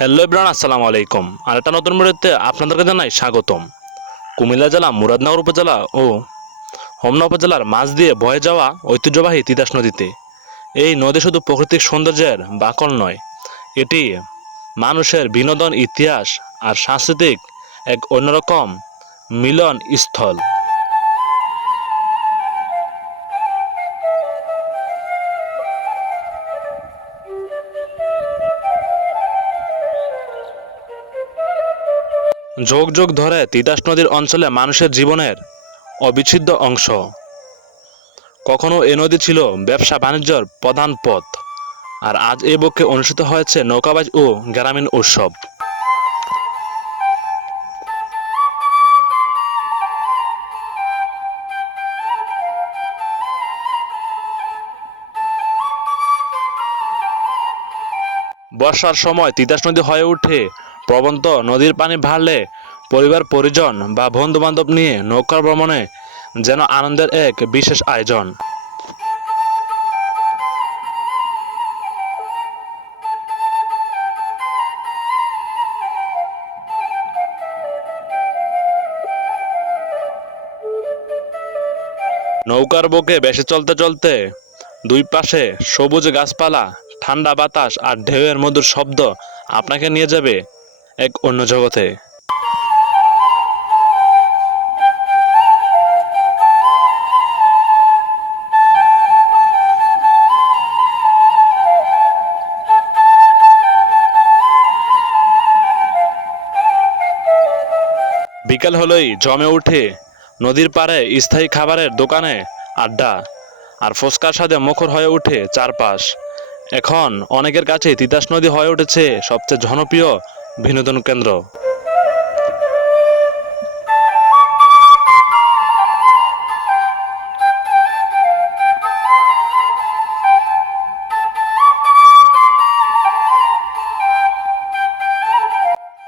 Hello Ibran আসসালামু আলাইকুম। আর একটা নতুন ভিডিওতে আপনাদেরকে জানাই স্বাগতম। কুমিল্লা জেলা, মুরাদনগর উপজেলা ও হোমনা উপজেলার মাছ দিয়ে বয়ে যাওয়া ঐতিহ্যবাহী তিতাস নদীতে। এই নদী শুধু প্রাকৃতিক সৌন্দর্যের বাকল নয়, এটি মানুষের বিনোদন, ইতিহাস আর সাংস্কৃতিক এক অন্যরকম মিলন স্থল যোগ যোগ ধরে তিতাস নদীর অঞ্চলে মানুষের জীবনের অবিচ্ছেদ্য অংশ। কখনো এ নদী ছিল ব্যবসা বাণিজ্যর প্রধান পথ, আর আজ এ বক্ষে অনুষ্ঠিত হয়েছে নৌকাবাজ ও গ্রামীণ উৎসব। বর্ষার সময় তিতাস নদী হয়ে ওঠে প্রবন্ত নদীর পানি বাড়লে পরিবার, পরিজন বা বন্ধু বান্ধব নিয়ে নৌকা ভ্রমণে যেন আনন্দের এক বিশেষ আয়োজন। নৌকার বুকে বেশি চলতে চলতে দুই পাশে সবুজ গাছপালা, ঠান্ডা বাতাস আর ঢেউয়ের মধুর শব্দ আপনাকে নিয়ে যাবে এক অন্য জগতে। বিকাল হলেই জমে উঠে নদীর পাড়ে স্থায়ী খাবারের দোকানে আড্ডা আর ফুচকার সাথে মুখর হয়ে ওঠে চারপাশ। এখন অনেকের কাছে তিতাস নদী হয়ে উঠেছে সবচেয়ে জনপ্রিয় বিনোদন কেন্দ্র।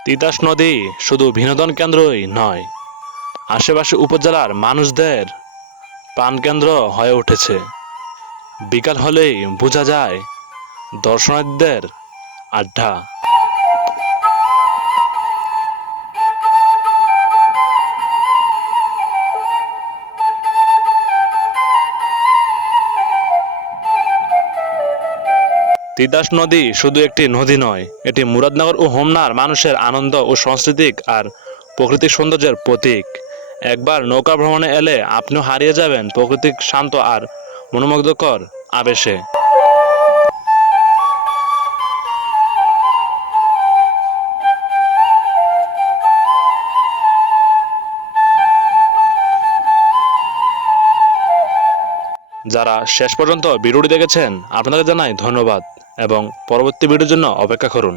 তিতাস নদী শুধু বিনোদন কেন্দ্রই নয়, আশেপাশে উপজেলার মানুষদের প্রাণকেন্দ্র হয়ে উঠেছে। বিকাল হলেই বোঝা যায় দর্শনার্থীদের আড্ডা। তিতাস নদী শুধু একটি নদী নয়, এটি মুরাদনগর ও হোমনার মানুষের আনন্দ ও সাংস্কৃতিক আর প্রকৃতিক সৌন্দর্যের প্রতীক। একবার নৌকা ভ্রমণে এলে আপনিও হারিয়ে যাবেন প্রকৃতিক শান্ত আর মনোমুগ্ধকর আবেশে। যারা শেষ পর্যন্ত ভিডিওটি দেখেছেন, আপনাদের জানাই ধন্যবাদ। এবং পরবর্তী ভিডিওর জন্য অপেক্ষা করুন।